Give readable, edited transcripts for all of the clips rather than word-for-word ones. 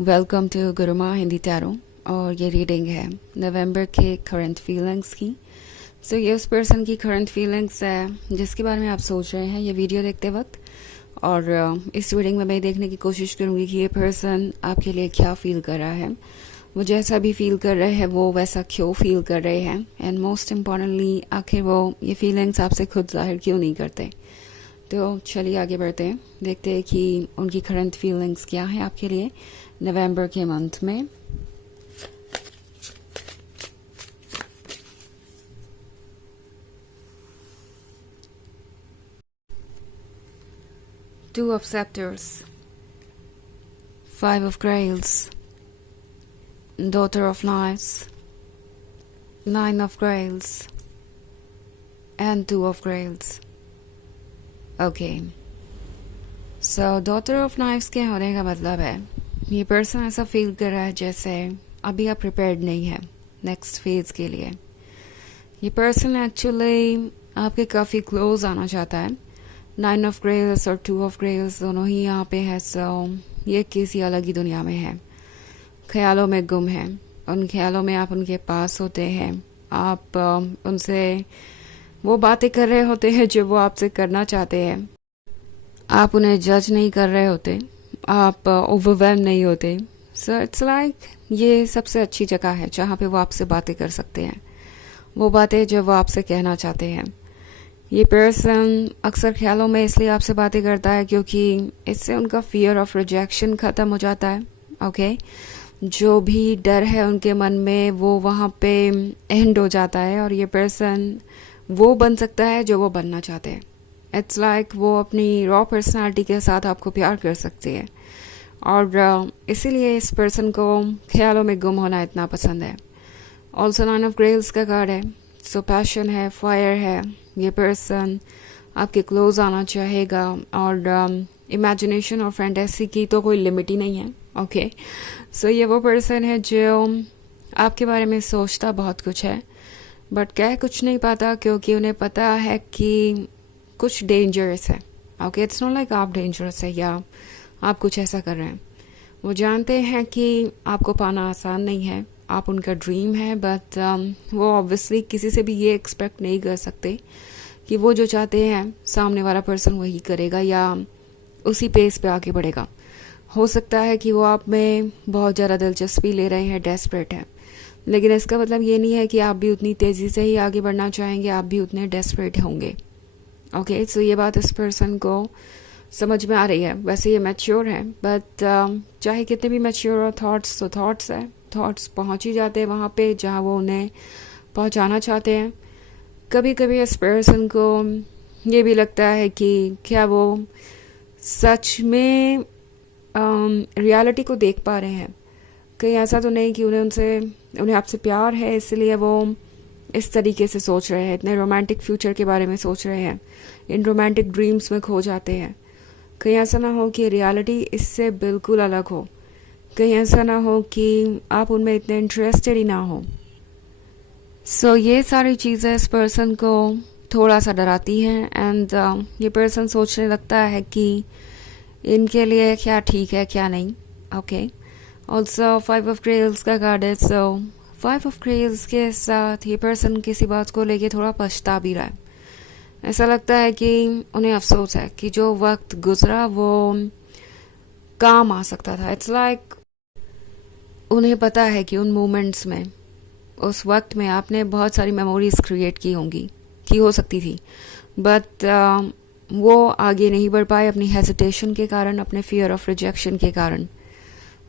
Welcome to Guruma Hindi tarot. और ये reading है नवंबर के करंट फीलिंग्स की। ये उस पर्सन की करंट फीलिंग्स है जिसके बारे में आप सोच रहे हैं ये वीडियो देखते वक्त। और इस रीडिंग में मैं देखने की कोशिश करूँगी कि ये पर्सन आपके लिए क्या फील कर रहा है, वो जैसा भी फील कर रहे हैं वो वैसा क्यों फील कर रहे हैं, एंड मोस्ट इम्पॉर्टेंटली आखिर वो ये फीलिंग्स आपसे खुद जाहिर क्यों नहीं करते। तो चलिए आगे बढ़ते हैं, देखते हैं कि उनकी करंट फीलिंग्स क्या है आपके लिए नवंबर के मंथ में। Two of Scepters, Five of Grails, Daughter of Knives, Nine of Grails, and Two of Grails. Okay. Daughter of Knives के होने का मतलब है ये पर्सन ऐसा फील कर रहा है जैसे अभी आप प्रिपेयर्ड नहीं है नेक्स्ट फेज के लिए। ये पर्सन एक्चुअली आपके काफ़ी क्लोज आना चाहता है। नाइन ऑफ ग्रेल्स और टू ऑफ ग्रेल्स दोनों ही यहाँ पे है। ये किसी अलग ही दुनिया में है, ख्यालों में गुम है। उन ख्यालों में आप उनके पास होते हैं, आप उनसे वो बातें कर रहे होते हैं जो वो आपसे करना चाहते हैं। आप उन्हें जज नहीं कर रहे होते, आप ओवरवेल्म नहीं होते। इट्स लाइक ये सबसे अच्छी जगह है जहाँ पे वो आपसे बातें कर सकते हैं, वो बातें जो वो आपसे कहना चाहते हैं। ये पर्सन अक्सर ख्यालों में इसलिए आपसे बातें करता है क्योंकि इससे उनका फियर ऑफ रिजेक्शन ख़त्म हो जाता है। ओके, जो भी डर है उनके मन में वो वहाँ पे एंड हो जाता है और ये पर्सन वो बन सकता है जो वो बनना चाहते हैं। इट्स लाइक वो अपनी रॉ पर्सनालिटी के साथ आपको प्यार कर सकते हैं और इसीलिए इस पर्सन को ख्यालों में गुम होना इतना पसंद है। ऑल्सो नाइन ऑफ ग्रेल्स का कार्ड है, पैशन है, फायर है। ये पर्सन आपके क्लोज आना चाहेगा और इमेजिनेशन और फैंटेसी की तो कोई लिमिट ही नहीं है। ओके, ये वो पर्सन है जो आपके बारे में सोचता बहुत कुछ है बट कह कुछ नहीं पाता क्योंकि उन्हें पता है कि कुछ डेंजरस है। ओके, इट्स नॉट लाइक आप डेंजरस है या आप कुछ ऐसा कर रहे हैं। वो जानते हैं कि आपको पाना आसान नहीं है, आप उनका ड्रीम है, बट वो ऑब्वियसली किसी से भी ये एक्सपेक्ट नहीं कर सकते कि वो जो चाहते हैं सामने वाला पर्सन वही करेगा या उसी पेस पे आगे बढ़ेगा। हो सकता है कि वो आप में बहुत ज़्यादा दिलचस्पी ले रहे हैं, डेस्परेट है, लेकिन इसका मतलब ये नहीं है कि आप भी उतनी तेज़ी से ही आगे बढ़ना चाहेंगे, आप भी उतने डेस्परेट होंगे। ओके, ये बात इस पर्सन को समझ में आ रही है। वैसे ये मैच्योर है बट चाहे कितने भी मैच्योर हो थॉट्स तो थॉट्स है, थॉट्स पहुंच ही जाते हैं वहाँ पे जहाँ वो उन्हें पहुंचाना चाहते हैं। कभी कभी इस पर्सन को ये भी लगता है कि क्या वो सच में रियलिटी को देख पा रहे हैं। कहीं ऐसा तो नहीं कि उन्हें आपसे प्यार है इसलिए वो इस तरीके से सोच रहे हैं, इतने रोमांटिक फ्यूचर के बारे में सोच रहे हैं, इन रोमांटिक ड्रीम्स में खो जाते हैं। कहीं ऐसा ना हो कि रियलिटी इससे बिल्कुल अलग हो, कहीं ऐसा ना हो कि आप उनमें इतने इंटरेस्टेड ही ना हो। ये सारी चीज़ें इस पर्सन को थोड़ा सा डराती हैं एंड ये पर्सन सोचने लगता है कि इनके लिए क्या ठीक है क्या नहीं। ओके, ऑल्सो फाइव ऑफ ग्रेल्स का कार्ड है। फाइव ऑफ ग्रेल्स के साथ ये पर्सन किसी बात को लेके थोड़ा पछता भी रहा है। ऐसा लगता है कि उन्हें अफसोस है कि जो वक्त गुजरा वो काम आ सकता था। इट्स लाइक उन्हें पता है कि उन मोमेंट्स में, उस वक्त में आपने बहुत सारी मेमोरीज क्रिएट की हो सकती थी, बट वो आगे नहीं बढ़ पाए अपनी हेजिटेशन के कारण, अपने फियर ऑफ रिजेक्शन के कारण।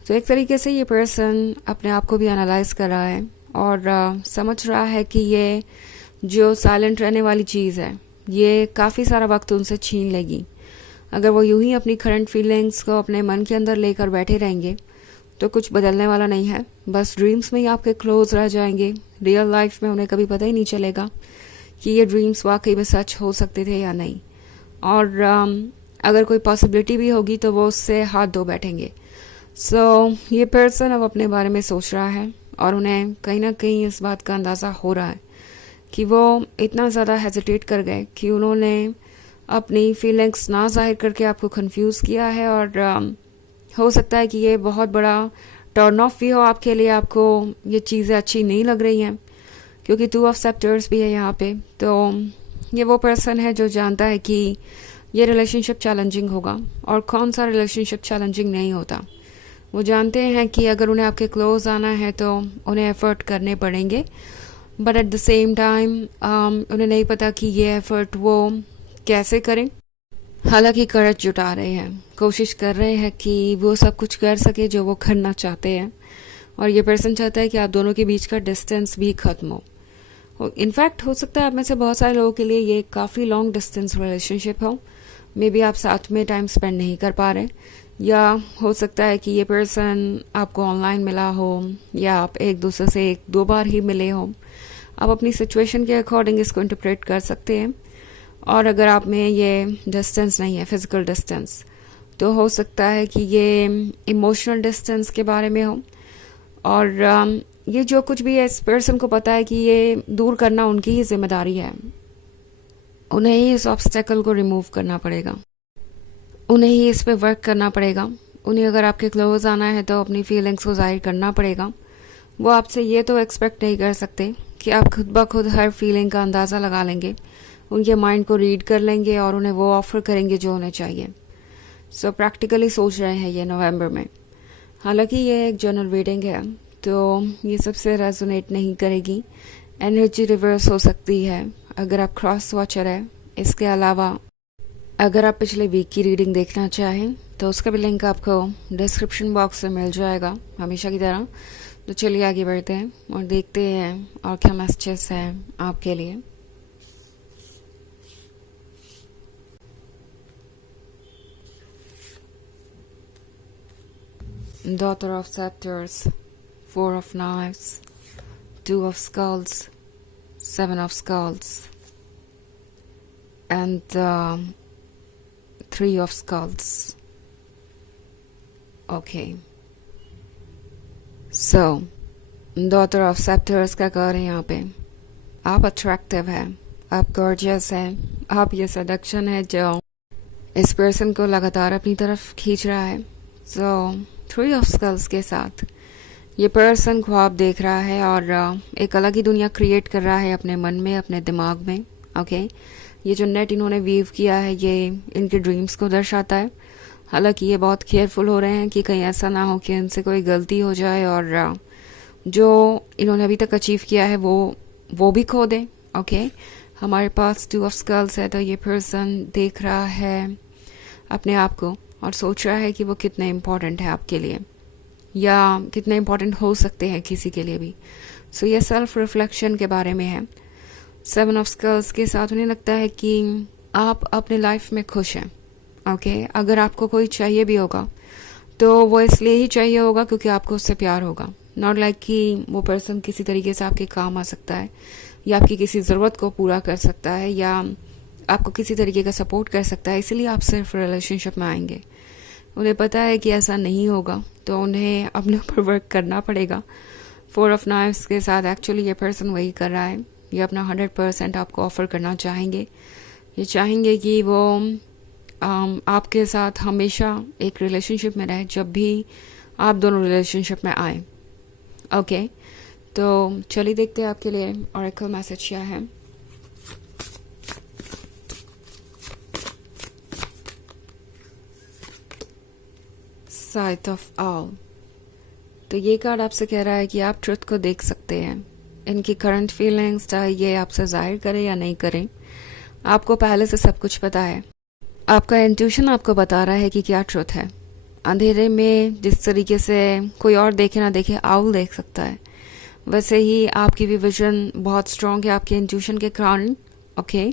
तो एक तरीके से ये पर्सन अपने आप को भी एनालाइज कर रहा है और समझ रहा है कि ये जो साइलेंट रहने वाली चीज़ है ये काफ़ी सारा वक्त उनसे छीन लेगी। अगर वो यूं ही अपनी करंट फीलिंग्स को अपने मन के अंदर लेकर बैठे रहेंगे तो कुछ बदलने वाला नहीं है, बस ड्रीम्स में ही आपके क्लोज रह जाएंगे। रियल लाइफ में उन्हें कभी पता ही नहीं चलेगा कि ये ड्रीम्स वाकई में सच हो सकते थे या नहीं, और अगर कोई पॉसिबिलिटी भी होगी तो वो उससे हाथ धो बैठेंगे। ये पर्सन अब अपने बारे में सोच रहा है और उन्हें कहीं ना कहीं इस बात का अंदाज़ा हो रहा है कि वो इतना ज़्यादा हेजिटेट कर गए कि उन्होंने अपनी फीलिंग्स ना जाहिर करके आपको कंफ्यूज किया है और हो सकता है कि ये बहुत बड़ा टर्न ऑफ भी हो आपके लिए, आपको ये चीज़ें अच्छी नहीं लग रही हैं, क्योंकि 2 ऑफ सेप्टर्स भी है यहाँ पे। तो ये वो पर्सन है जो जानता है कि ये रिलेशनशिप चैलेंजिंग होगा, और कौन सा रिलेशनशिप चैलेंजिंग नहीं होता। वो जानते हैं कि अगर उन्हें आपके क्लोज आना है तो उन्हें एफर्ट करने पड़ेंगे, but at the same time उन्हें नहीं पता कि ये एफर्ट वो कैसे करें। हालांकि करज जुटा रहे हैं, कोशिश कर रहे हैं कि वो सब कुछ कर सके जो वो करना चाहते हैं, और ये पर्सन चाहता है कि आप दोनों के बीच का डिस्टेंस भी खत्म हो। इनफैक्ट हो सकता है आप में से बहुत सारे लोगों के लिए ये काफ़ी लॉन्ग डिस्टेंस रिलेशनशिप हो, मे बी आप साथ में टाइम स्पेंड नहीं कर पा रहे, या हो सकता है कि ये पर्सन आपको ऑनलाइन मिला हो, या आप एक दूसरे से 1-2 बार ही मिले हो। आप अपनी सिचुएशन के अकॉर्डिंग इसको इंटरप्रेट कर सकते हैं। और अगर आप में ये डिस्टेंस नहीं है, फिजिकल डिस्टेंस, तो हो सकता है कि ये इमोशनल डिस्टेंस के बारे में हो, और ये जो कुछ भी है इस पर्सन को पता है कि ये दूर करना उनकी ही जिम्मेदारी है। उन्हें ही इस ऑब्स्टेकल को रिमूव करना पड़ेगा, उन्हें ही इस पे वर्क करना पड़ेगा। उन्हें अगर आपके क्लोज आना है तो अपनी फीलिंग्स को जाहिर करना पड़ेगा। वो आपसे ये तो एक्सपेक्ट नहीं कर सकते कि आप खुद ब खुद हर फीलिंग का अंदाज़ा लगा लेंगे, उनके माइंड को रीड कर लेंगे और उन्हें वो ऑफर करेंगे जो उन्हें चाहिए। सो प्रैक्टिकली सोच रहे हैं ये नवंबर में। हालांकि ये एक जनरल रीडिंग है, तो ये सबसे रेजोनेट नहीं करेगी, एनर्जी रिवर्स हो सकती है अगर आप क्रॉस वॉचर है। इसके अलावा अगर आप पिछले वीक की रीडिंग देखना चाहें तो उसका भी लिंक आपको डिस्क्रिप्शन बॉक्स में मिल जाएगा, हमेशा की तरह। तो चलिए आगे बढ़ते हैं और देखते हैं और क्या मैसेजेस हैं आपके लिए। Daughter of Scepters, 4 of Knives, 2 of Skulls, 7 of Skulls, and 3 of Skulls. Okay. So, Daughter of Scepters क्या कर रहे हैं यहाँ पे? आप अट्रैक्टिव है, आप गॉर्जियस है, आप ये सेडक्शन है जो इस पर्सन को लगातार अपनी तरफ खींच रहा है। So, 3 ऑफ स्कल्स के साथ ये पर्सन ख्वाब देख रहा है और एक अलग ही दुनिया क्रिएट कर रहा है अपने मन में, अपने दिमाग में। ओके, ये जो नेट इन्होंने वीव किया है ये इनके ड्रीम्स को दर्शाता है। हालांकि ये बहुत केयरफुल हो रहे हैं कि कहीं ऐसा ना हो कि इनसे कोई गलती हो जाए और जो इन्होंने अभी तक अचीव किया है वो भी खो दें। ओके, हमारे पास 2 ऑफ स्कल्स है, तो ये पर्सन देख रहा है अपने आप को और सोच रहा है कि वो कितने इम्पोर्टेंट है आपके लिए, या कितने इम्पोर्टेंट हो सकते हैं किसी के लिए भी। सो ये सेल्फ रिफ्लेक्शन के बारे में है। 7 ऑफ स्कल्स के साथ उन्हें लगता है कि आप अपने लाइफ में खुश हैं। ओके, अगर आपको कोई चाहिए भी होगा तो वो इसलिए ही चाहिए होगा क्योंकि आपको उससे प्यार होगा, नॉट लाइक कि वो पर्सन किसी तरीके से आपके काम आ सकता है, या आपकी किसी ज़रूरत को पूरा कर सकता है, या आपको किसी तरीके का सपोर्ट कर सकता है, इसलिए आप सिर्फ रिलेशनशिप में आएंगे। उन्हें पता है कि ऐसा नहीं होगा, तो उन्हें अपने ऊपर वर्क करना पड़ेगा। 4 ऑफ नाइफ्स के साथ एक्चुअली ये पर्सन वही कर रहा है, ये अपना 100% आपको ऑफर करना चाहेंगे। ये चाहेंगे कि वो आपके साथ हमेशा एक रिलेशनशिप में रहे जब भी आप दोनों रिलेशनशिप में आए। ओके, तो चलिए देखते हैं आपके लिए ऑरेकल मैसेज क्या है। साइट ऑफ ऑल, तो ये कार्ड आपसे कह रहा है कि आप ट्रुथ को देख सकते हैं। इनकी करंट फीलिंग्स चाहे ये आपसे जाहिर करें या नहीं करें, आपको पहले से सब कुछ पता है। आपका इंट्यूशन आपको बता रहा है कि क्या ट्रुथ है। अंधेरे में जिस तरीके से कोई और देखे ना देखे आउल देख सकता है, वैसे ही आपकी भी विजन बहुत स्ट्रॉन्ग है आपके इंट्यूशन के कारण। ओके,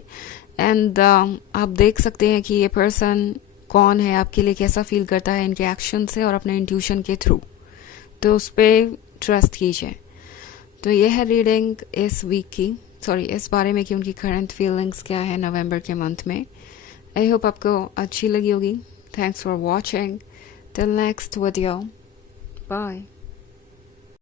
एंड आप देख सकते हैं कि ये पर्सन कौन है, आपके लिए कैसा फील करता है इनके एक्शन से और अपने इंट्यूशन के थ्रू, तो उस पर ट्रस्ट कीजिए। तो ये है रीडिंग इस वीक की, इस बारे में कि उनकी करंट फीलिंग्स क्या है नवंबर के मंथ में। आई होप आपको अच्छी लगी होगी। Thanks for watching, till next video, bye.